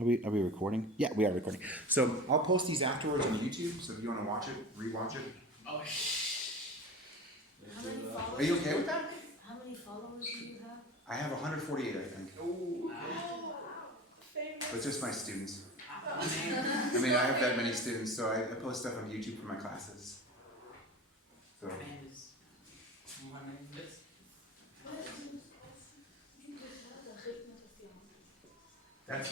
Are we recording? Yeah, we are recording. So I'll post these afterwards on YouTube. So if you want to watch it, rewatch it. Oh, How many followers? Are you okay with that? How many followers do you have? I have 148, I think. oh, But it's just my students. I mean, I have that many students, so I post stuff on YouTube for my classes. So that's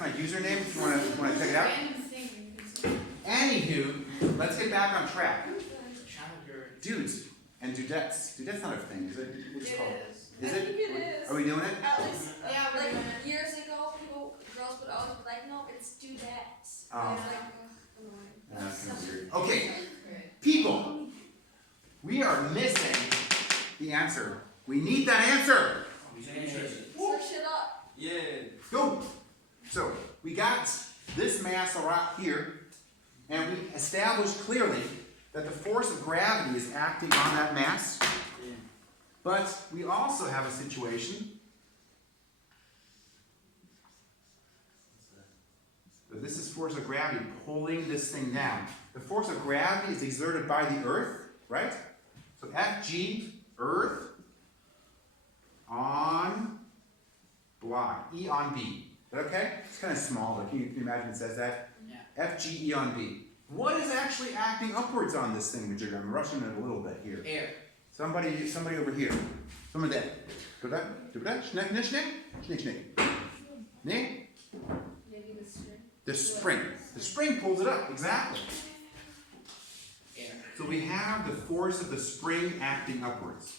my username. If you want to check it out. Anywho, let's get back on track. Dudes and dudettes. Dudettes not a thing, is it? We'll just call it. Is I it? think it is. Are we doing it? At least, Yeah, we're like doing it. years ago, girls would always be like, no, it's dudettes. Oh. And it's like, ugh, annoying. That's kind of weird. Okay, people, we are missing the answer. We need that answer. Search it up. yeah. Go. So we got this mass of rock here, and we established clearly that the force of gravity is acting on that mass. But we also have a situation. So this is force of gravity pulling this thing down. The force of gravity is exerted by the Earth, right? So Fg, Earth, on block, E on B. Is that okay? It's kind of small, but can you imagine it says that? Yeah. Fg, E on B. What is actually acting upwards on this thing, Major? I'm rushing it a little bit here. Air. Somebody over here. Someone there. Do that. Do that. Schnick, schnick, schnick. Schnick, schnick. Nee? Maybe the string. The spring. The spring pulls it up. Exactly. Air. So we have the force of the spring acting upwards.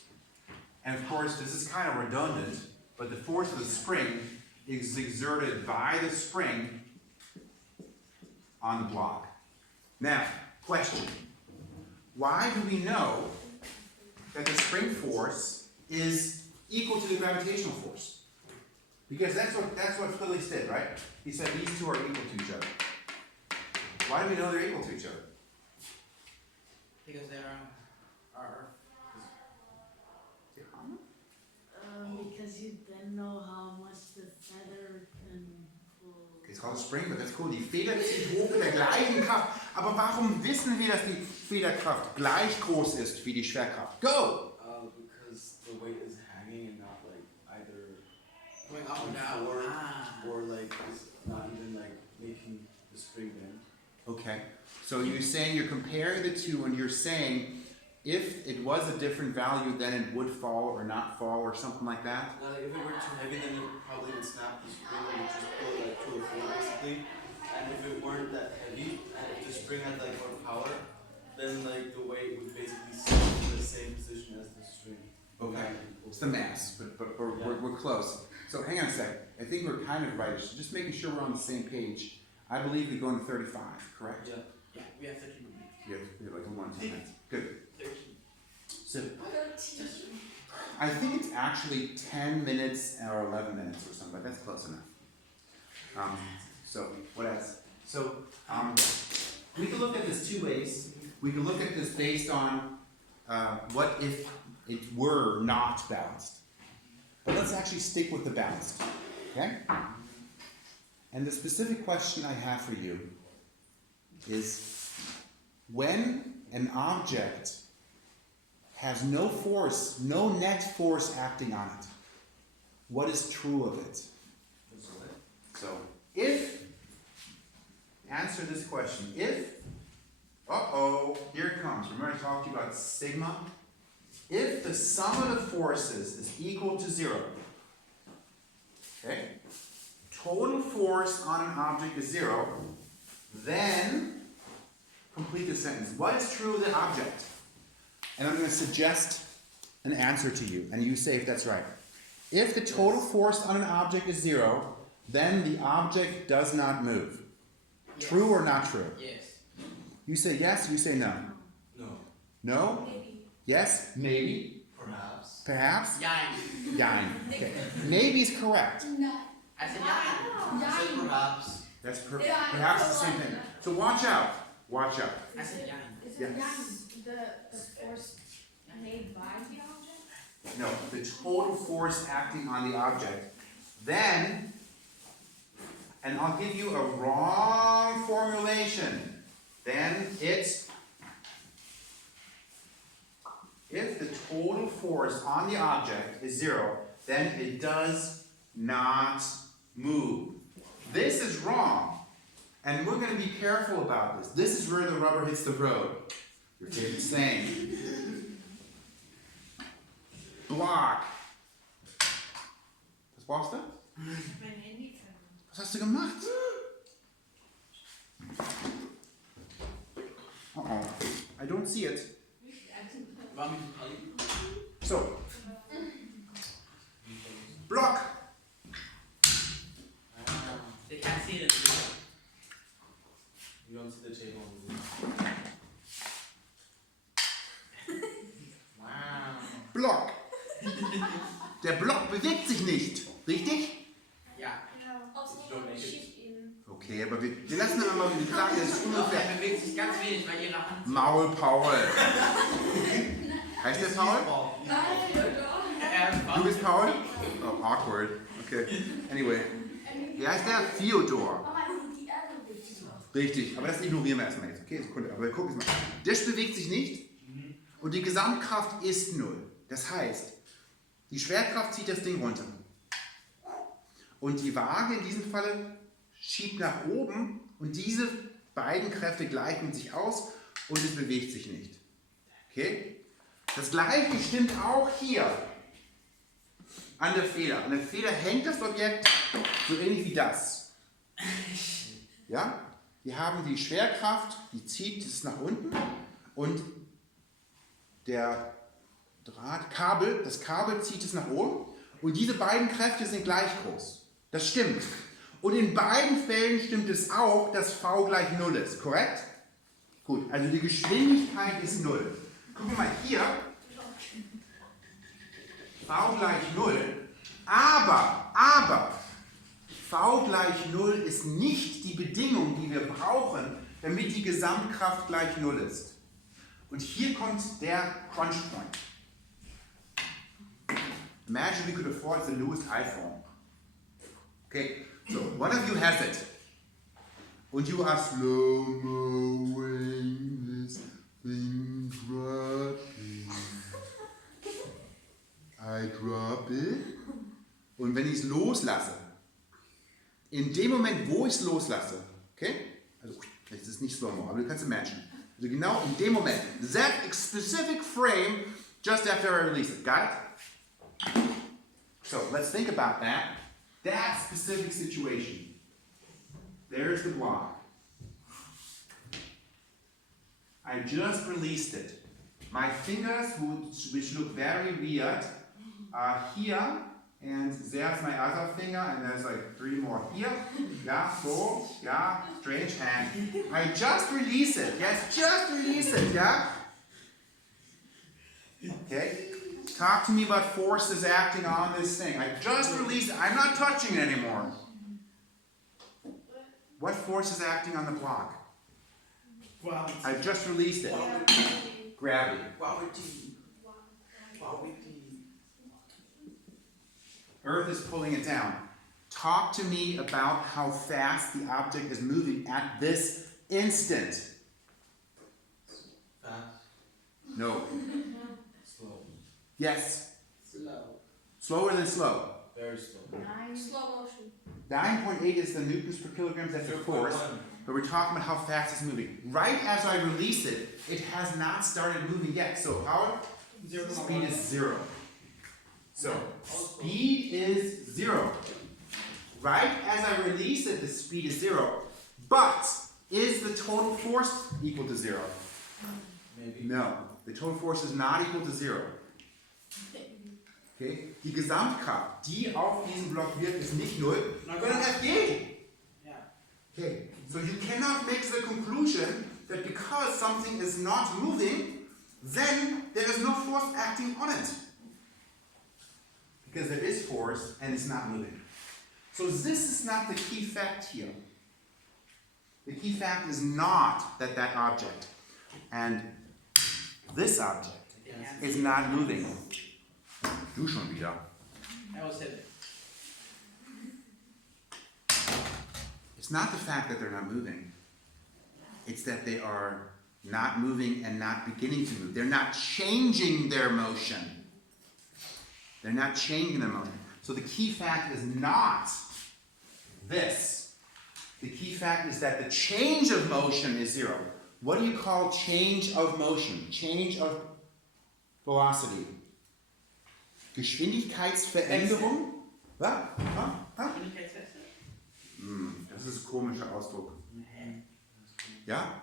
And of course, this is kind of redundant, but the force of the spring is exerted by the spring on the block. Now, question. Why do we know that the spring force is equal to the gravitational force? Because that's what Phillips did, right? He said these two are equal to each other. Why do we know they're equal to each other? Because there are. Because you then know how much the feather can pull. It's called a spring, but that's cool. Die Feder zieht hoch mit der gleichen Kraft. Aber warum wissen wir, dass die Federkraft gleich groß ist wie die Schwerkraft? Go! Because the weight is hanging and not like either Going up and down. forward Ah. or like it's not even like making the spring bend. Okay, so you're saying you're comparing the two and you're saying if it was a different value, then it would fall or not fall or something like that? Like if it were too heavy, then it probably would snap the spring and would just pull it like to the floor basically. And if it weren't that heavy, and if the spring had like more power, then like the weight would basically sit in the same position as the string. Okay, it's the mass, but we're close. So hang on a sec. I think we're kind of right. So just making sure we're on the same page. I believe we go into 35, correct? Yeah. Yeah, we have 13 minutes. We have like a 1 minutes. Good. 13. So I think it's actually 10 minutes or 11 minutes or something, but that's close enough. So what else? So we can look at this two ways. We can look at this based on what if it were not balanced. But let's actually stick with the balanced. Okay? And the specific question I have for you is when an object has no force, no net force acting on it, what is true of it? So, if, answer this question, if, here it comes. Remember I talked to you about sigma? If the sum of the forces is equal to 0, okay, total force on an object is 0, then complete the sentence. What is true of the object? And I'm going to suggest an answer to you, and you say if that's right. If the total force on an object is 0, then the object does not move. Yes. True or not true? Yes. You say yes, you say no. No. No? Maybe. Yes? Maybe? Perhaps. Perhaps? Yang. Yang. Okay. Maybe is correct. I said yang. I said perhaps. That's Yeah, perhaps the same thing. So watch out. Watch out. I said yang. Is Yeah. it the force made by the object? No, the total force acting on the object. Then, and I'll give you a wrong formulation, then it's if the total force on the object is 0, then it does not move. This is wrong, and we're going to be careful about this. This is where the rubber hits the road. Your favorite saying. Block. Was brauchst du? Mein Handy verloren. Was hast du gemacht? Uh-oh. I don't see it. War mit dem Kali? So. Block. They can't see it. You don't see the table. Wow. Block. Der Block bewegt sich nicht. Richtig? Ja. Also, shit in. Okay, aber wir lassen aber mal die Frage, das ist Doch, ungefähr. er bewegt sich ganz wenig, weil ihre Hand. Maul Paul. Heißt der Paul? Du bist Paul? Oh, awkward. Okay. Anyway. Wie heißt der? Theodor. Richtig, aber das ignorieren wir erstmal jetzt. Okay, Sekunde, aber wir gucken es mal. Das bewegt sich nicht und die Gesamtkraft ist 0. Das heißt, die Schwerkraft zieht das Ding runter. Und die Waage in diesem Falle schiebt nach oben und diese beiden Kräfte gleichen sich aus und es bewegt sich nicht. Okay? Das gleiche stimmt auch hier an der Feder. An der Feder hängt das Objekt so ähnlich wie das. Ja? Wir haben die Schwerkraft, die zieht es nach unten und der Draht, das Kabel zieht es nach oben und diese beiden Kräfte sind gleich groß. Das stimmt. Und in beiden Fällen stimmt es auch, dass V gleich 0 ist, korrekt? Gut, also die Geschwindigkeit ist 0. Gucken wir mal hier. V gleich 0. Aber V gleich 0 ist nicht die Bedingung, die wir brauchen, damit die Gesamtkraft gleich 0 ist. Und hier kommt der Crunch Point. Imagine we could afford the newest iPhone. Okay, so one of you has it. And you are slow-moing this thing dropping. I drop it. Und wenn ich es loslasse, in dem Moment, wo ich es loslasse, okay? Also, das ist nicht slow-mo, aber du kannst imagine. Also genau in dem Moment, that specific frame, just after I release it. Got it? So, let's think about that. That specific situation. There's the block. I just released it. My fingers, which look very weird, are here, and there's my other finger, and there's like 3 more here. Yeah, so, yeah, strange hand. I just release it. Yes, just release it, yeah? Okay? Talk to me about forces acting on this thing. I just released it. I'm not touching it anymore. What force is acting on the block? Gravity. I just released it. Gravity. Gravity. Earth is pulling it down. Talk to me about how fast the object is moving at this instant. Fast. No. Slow. Yes. Slow. Slower than slow. Very slow. Slow motion. 9.8 is the newtons per kilogram, that's the force. 0.1. But we're talking about how fast it's moving. Right as I release it, it has not started moving yet. So how? Speed is 0. So speed is 0. Right as I release it, the speed is 0. But is the total force equal to 0? Maybe. No. The total force is not equal to 0. Okay? Die Gesamtkraft, die auf diesem Block wirkt, ist nicht 0, sondern FG. Yeah. Okay, so you cannot make the conclusion that because something is not moving, then there is no force acting on it. Because there is force and it's not moving. So this is not the key fact here. The key fact is not that that object and this object is not moving. Du schon wieder. That was it. It's not the fact that they're not moving. It's that they are not moving and not beginning to move. They're not changing their motion. They're not changing their motion. So the key fact is not this. The key fact is that the change of motion is 0. What do you call change of motion? Change of velocity. Geschwindigkeitsveränderung? Was? Geschwindigkeitswechsel? Das ist ein komischer Ausdruck. Ja?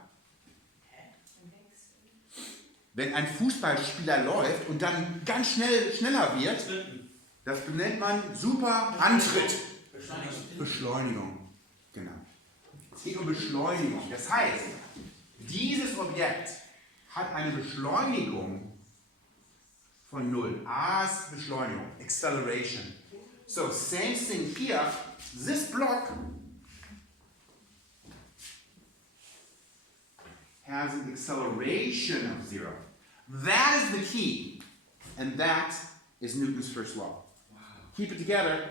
Wenn ein Fußballspieler läuft und dann ganz schneller wird, das nennt man super Antritt. Beschleunigung. Genau. Es geht um Beschleunigung. Das heißt, dieses Objekt hat eine Beschleunigung von 0. A ist Beschleunigung, Acceleration. So, same thing here. This block has an acceleration of 0. That is the key. And that is Newton's first law. Wow. Keep it together.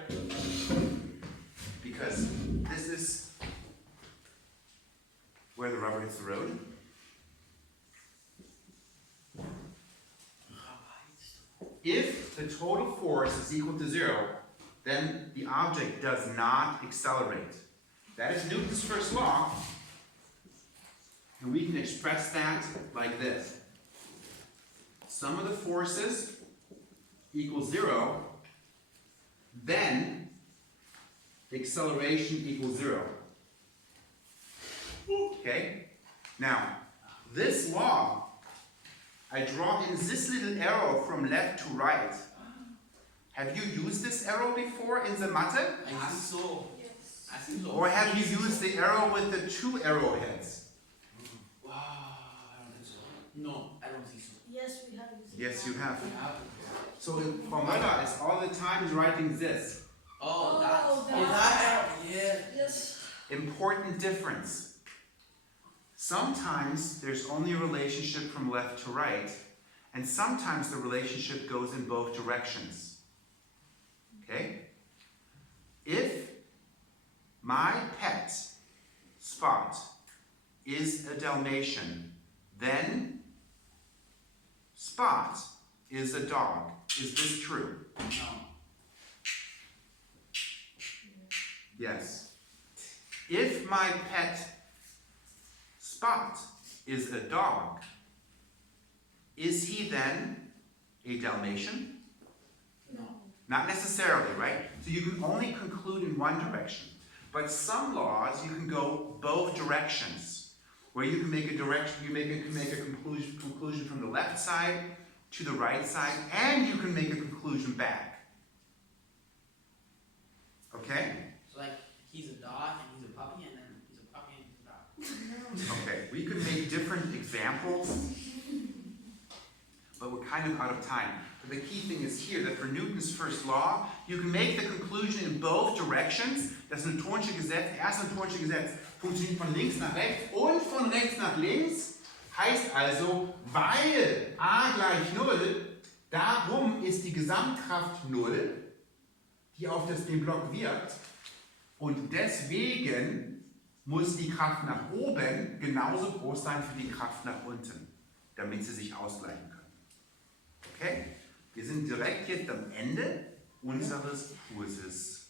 Because this is where the rubber hits the road. If the total force is equal to 0, then the object does not accelerate. That is Newton's first law. And we can express that like this. Sum of the forces equals 0, then acceleration equals 0. Okay? Now, this law, I draw in this little arrow from left to right. Have you used this arrow before in the Mathe? Ach so. Yes. Ach so. Or have you used the arrow with the 2 arrowheads? Wow, I don't think so. No, I don't think so. Yes, we have used it. Yes, you have. Yeah. So Frau Müller is all the time writing this. Oh, Oh, that's. that. Yeah. Yes. Important difference. Sometimes there's only a relationship from left to right, and sometimes the relationship goes in both directions. Okay? If my pet, Spot, is a Dalmatian, then Spot is a dog. Is this true? No. Yes. If my pet Spot is a dog, is he then a Dalmatian? No. Not necessarily, right? So you can only conclude in one direction. But some laws you can go both directions, where you can make a direction, you can make a conclusion from the left side to the right side, and you can make a conclusion back. Okay? So like he's a dog and he's a puppy and then he's a puppy and he's a dog. Okay, we could make different examples, but we're kind of out of time. But the key thing is here that for Newton's first law, you can make the conclusion in both directions. Das Newtonsche Gesetz, erste Newtonsche Gesetz, funktioniert von links nach rechts und von rechts nach links. Heißt also, weil a gleich 0, darum ist die Gesamtkraft 0, die auf den Block wirkt. Und deswegen muss die Kraft nach oben genauso groß sein für die Kraft nach unten, damit sie sich ausgleichen können. Okay? Wir sind direkt jetzt am Ende unseres Kurses.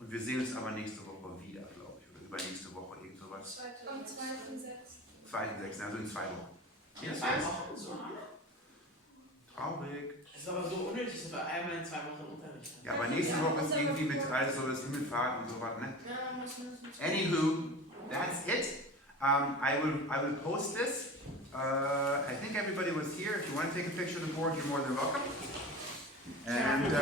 Und wir sehen uns aber nächste Woche wieder, glaube ich. Oder übernächste Woche, irgend sowas. Am 2.6. 2.6., also in 2 Wochen. Ja, 2 Wochen so. Traurig. Es ist aber so unnötig, dass wir einmal in 2 Wochen Unterricht haben. Ja, aber nächste Woche ist irgendwie mit alles so das Himmelfahrt und sowas, ne? Ja, muss man das Anywho, that's it. I will post this. I think everybody was here. If you want to take a picture of the board, you're more than welcome. And